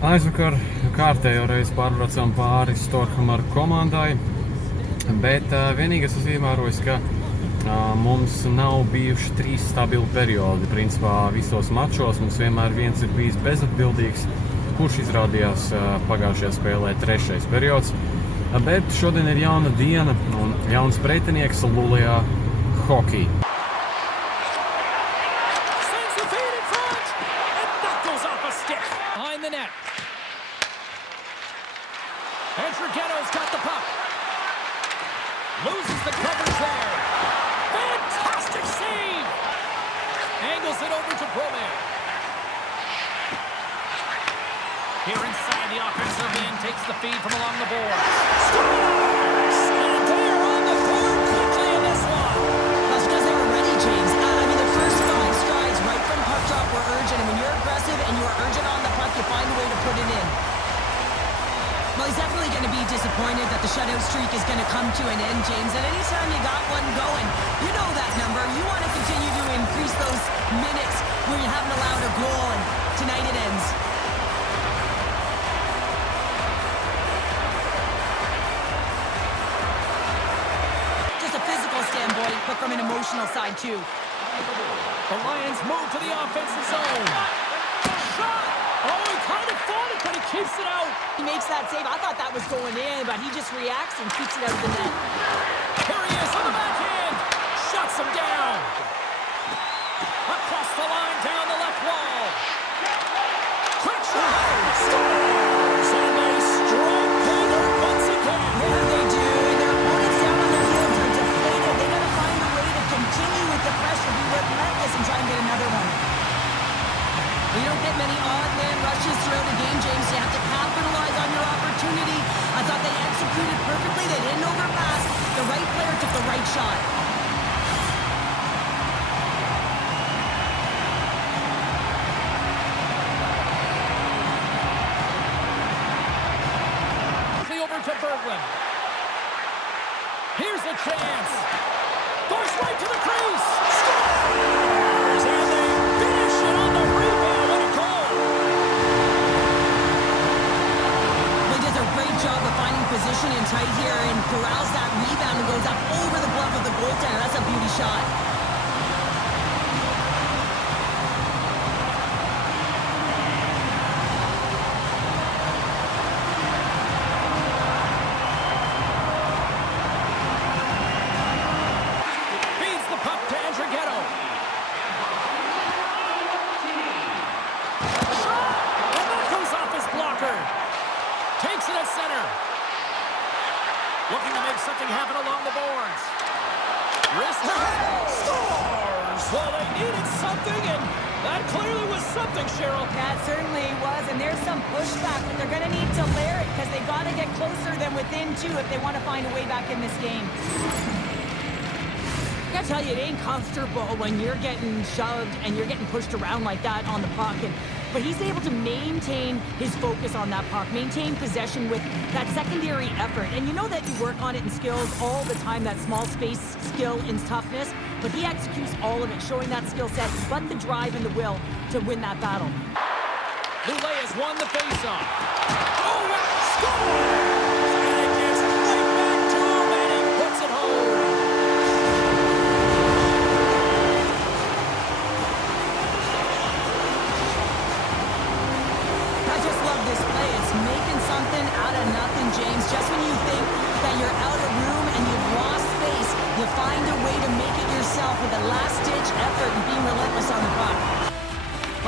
Aizvakar kārtējo reizi pārbraucām pāri Storhamar komandai, bet vienīgais es ievēroju, ka mums nav bijuši 3 stabili periodi. Principā visos mačos mums vienmēr viens ir bijis bezatbildīgs, kurš izrādījās pagājušajā spēlē 3. periods. Bet šodien ir jauna diena un jauns pretinieks Lulea hockey. Andrighetto's got the puck. Loses the coverage there. Fantastic save! Angles it over to Brome. Here inside the offensive end, takes the feed from along the board. Scores! And they're on the board quickly in this one. That's because they were ready, James. The first 5 strides right from puck drop were urgent, and when you're aggressive and you are urgent on the puck, you find a way to put it in. Well, he's definitely going to be disappointed that the shutout streak is going to come to an end, James. And anytime you got one going, you know that number. You want to continue to increase those minutes where you haven't allowed a goal, and tonight it ends. Just a physical standpoint, but from an emotional side, too. The Lions move to the offensive zone. Shot! Oh, he kind of fought it, but he keeps it out. He makes that save. I thought that was going in, but he just reacts and keeps it out of the net. Here he is on the backhand. Shuts him down. Across the line, down the left wall. Quick shot. Scores! And they strike Taylor once again. Yeah, they do. And their opponents down on their heels are deflated. They got to find a way to continue with the pressure, be relentless, and try and get another one. You don't get many odd man rushes throughout a game, James. You have to capitalize on your opportunity. I thought they executed perfectly. They didn't overpass. The right player took the right shot. Over to Berglund. Here's a chance. Goes right to the crease. Scores! And they finish it on the rebound. What a goal! He does a great job of finding position and tight here and corrals that rebound and goes up over the glove of the goaltender. That's a beauty shot. Feeds the puck to Andrighetto. Shot! And that goes off his blocker. Takes it at center. Looking to make something happen along the boards. Wrist scores! Well, they needed something, and that clearly was something, Cheryl. That certainly was, and there's some pushback, but they're going to need to layer it because they've got to get closer than within 2 if they want to find a way back in this game. I gotta tell you, it ain't comfortable when you're getting shoved and you're getting pushed around like that on the puck. But he's able to maintain his focus on that puck, maintain possession with that secondary effort. And you know that you work on it in skills all the time, that small space skill and toughness. But he executes all of it, showing that skill set, but the drive and the will to win that battle. Lulea has won the faceoff. Oh, scores! And it gets right back to him, and he puts it home. This play, it's making something out of nothing, James. Just when you think that you're out of room and you've lost space, you find a way to make it yourself with a last-ditch effort and being relentless on the puck.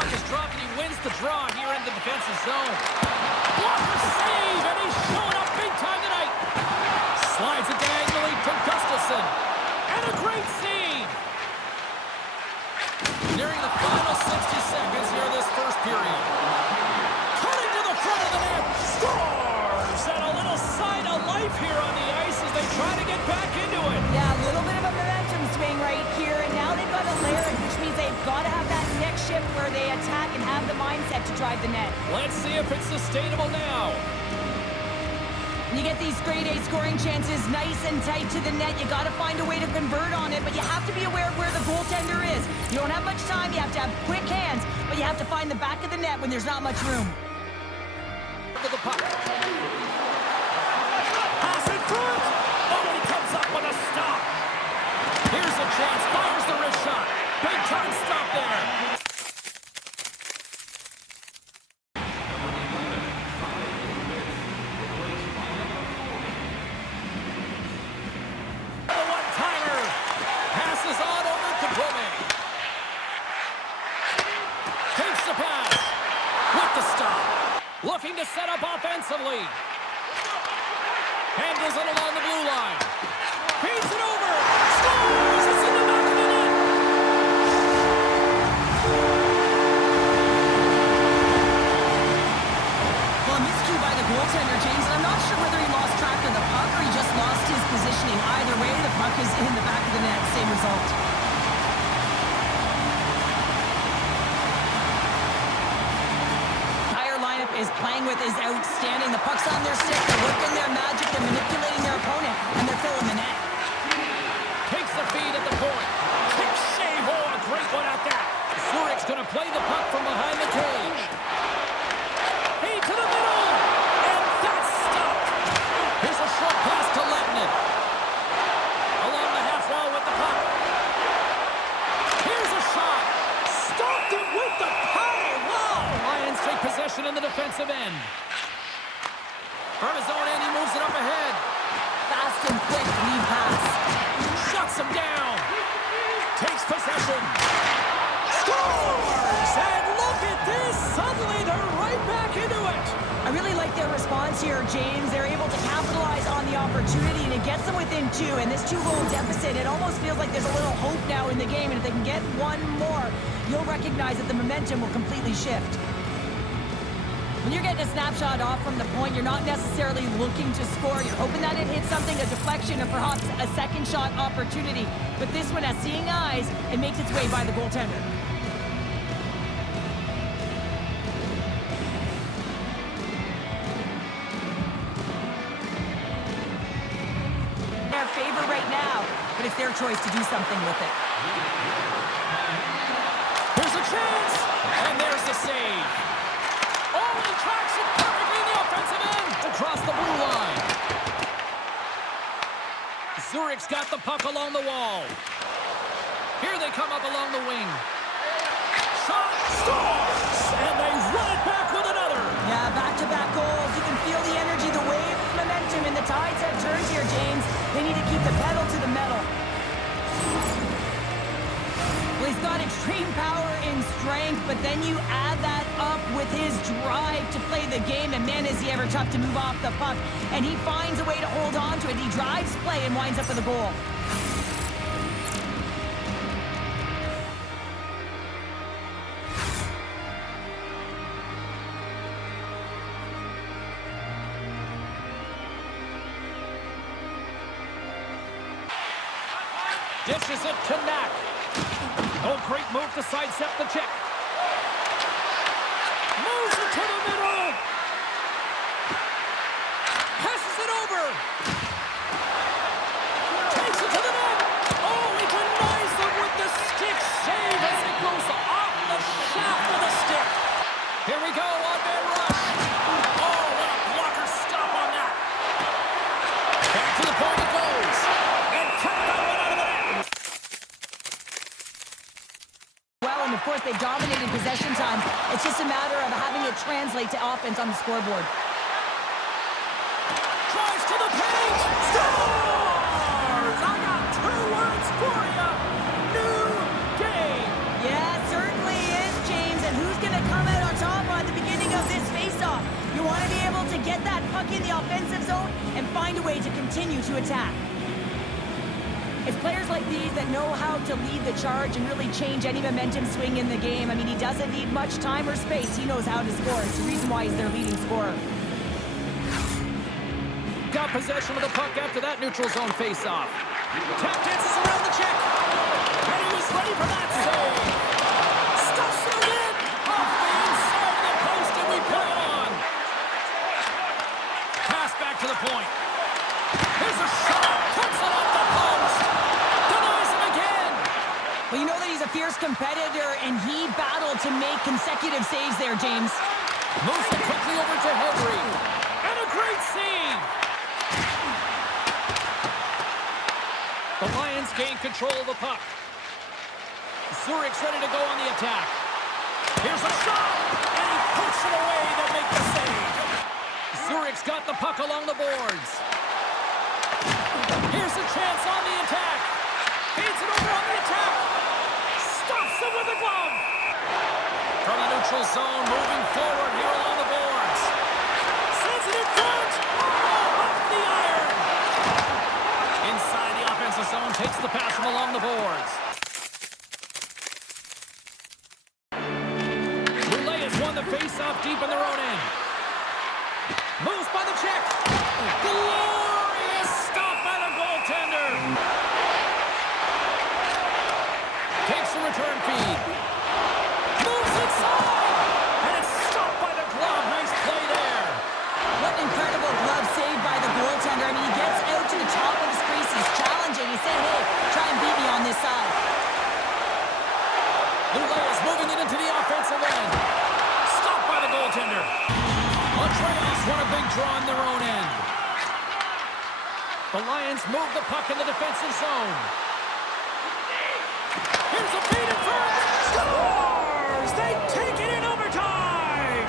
Puck is dropped and he wins the draw here in the defensive zone. Blocker save, and he's showing up big time tonight. Slides it diagonally to Gustafsson. And a great save. Nearing the final 60 seconds here this first period. Front of the net, scores! And a little sign of life here on the ice as they try to get back into it. Yeah, a little bit of a momentum swing right here, and now they've got to layer it, which means they've got to have that next shift where they attack and have the mindset to drive the net. Let's see if it's sustainable now. You get these grade A scoring chances nice and tight to the net. You got to find a way to convert on it, but you have to be aware of where the goaltender is. You don't have much time. You have to have quick hands, but you have to find the back of the net when there's not much room. puck. Pass in front. Oh, and he comes up with a stop. Here's a chance. Fires the wrist shot. Big time stop there. A one-timer. Passes on over to Gribi. Takes the pass. With the stop. Looking to set up offensively. Handles it along the blue line. Feeds it over. Scores! It's in the back of the net. Well, a miscue by the goaltender, James, and I'm not sure whether he lost track of the puck or he just lost his positioning. Either way, the puck is in the back of the net. Same result. Is playing with is outstanding. The puck's on their stick. They're working their magic. They're manipulating their opponent, and they're filling the net. Takes the feed at the point. Kick save. Oh, a great one at that. Zurich's going to play the puck from behind the cage. Feed to the middle. And that's stopped. Here's a short pass to Lettinen. Along the half wall with the puck. Here's a shot. Stopped it with the power. Wow. Lions take possession in the defensive end. From his own end, he moves it up ahead. Fast and quick lead pass. Shuts him down. Takes possession. Scores! And look at this. Suddenly, they're right back into it. I really like their response here, James. They're able to capitalize on the opportunity, and it gets them within two. And this two-goal deficit, it almost feels like there's a little hope now in the game. And if they can get one more, you'll recognize that the momentum will completely shift. When you're getting a snapshot off from the point, you're not necessarily looking to score. You're hoping that it hits something, a deflection, or perhaps a second shot opportunity. But this one has seeing eyes and makes its way by the goaltender. Their favor right now, but it's their choice to do something with it. Here's a chance, and there's the save. Oh, he tracks it perfectly in the offensive end across the blue line. Zurich's got the puck along the wall. Here they come up along the wing. Shot, scores, and they run it back with another. Yeah, back-to-back goals. You can feel the energy, the wave, momentum, and the tides have turned here, James. They need to keep the pedal to the metal. Well, he's got extreme power and strength, but then you add that up with his drive to play the game, and man, is he ever tough to move off the puck. And he finds a way to hold on to it. He drives play and winds up with a goal. Dishes it to Knack. Oh, great move to sidestep the check. Moves it to the middle. Passes it over. Takes it to the net. Oh, he denies them with the stick save as it goes off the shaft of the stick. Here we go on their rush. Oh, what a blocker stop on that. Back to the point it goes. And cut that one out of the net. Well, and of course, they dominated possession time. It's just a matter of having it translate to offense on the scoreboard. Drives to the paint. Scores! I got two words for you. New game. Yeah, it certainly is, James. And who's going to come out on top at the beginning of this faceoff? You want to be able to get that puck in the offensive zone and find a way to continue to attack. It's players like these that know how to lead the charge and really change any momentum swing in the game. I mean, he doesn't need much time or space. He knows how to score. It's the reason why he's their leading scorer. Got possession of the puck after that neutral zone face-off. Tap dances around the check. And he was ready for that save. Stuffs it in. Off the inside of the post, and we play on. Pass back to the point. Here's a shot. Puts it off the post. Denies him again. Well, you know that he's a fierce competitor, and he battled to make consecutive saves there, James. Moves it quickly over to Henry. control of the puck. Zurich's ready to go on the attack. Here's a shot, and he pokes it away to make the save. Zurich's got the puck along the boards. Here's a chance on the attack. Feeds it over on the attack. Stops it with a glove. From the neutral zone, moving forward here along the boards. Sends it in front. Oh, off the iron. Inside the offensive zone, takes the pass from along the boards. Lulea's won the face-off deep in their own end. Moves by the check. Glorious stop by the goaltender. Takes the return feed. Moves inside. And it's stopped by the glove. Nice play there. What an incredible glove save by the goaltender. I mean, he gets out to the top of his crease. He's challenging. He's saying, hey, try and beat me on this side. Lulea's moving it into the offensive end. Stopped by the goaltender. Montreal's won a big draw in their own end. The Lions move the puck in the defensive zone. Here's a feed in front. Scores! They take it in overtime!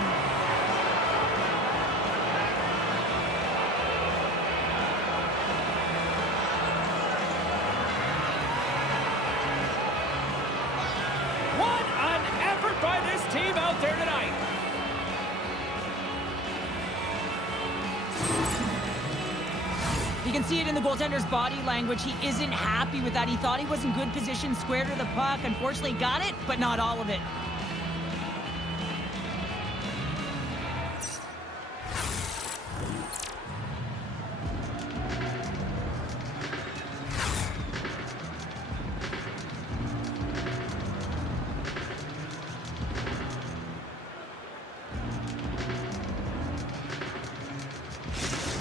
What an effort by this team out there tonight! You can see it in the goaltender's body language. He isn't happy with that. He thought he was in good position, square to the puck. Unfortunately, got it, but not all of it.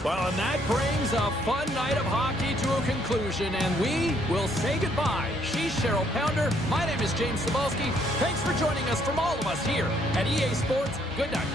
Well, and that brings a fun night of hockey to a conclusion, and we will say goodbye. She's Cheryl Pounder. My name is James Cebulski. Thanks for joining us from all of us here at EA Sports. Good night.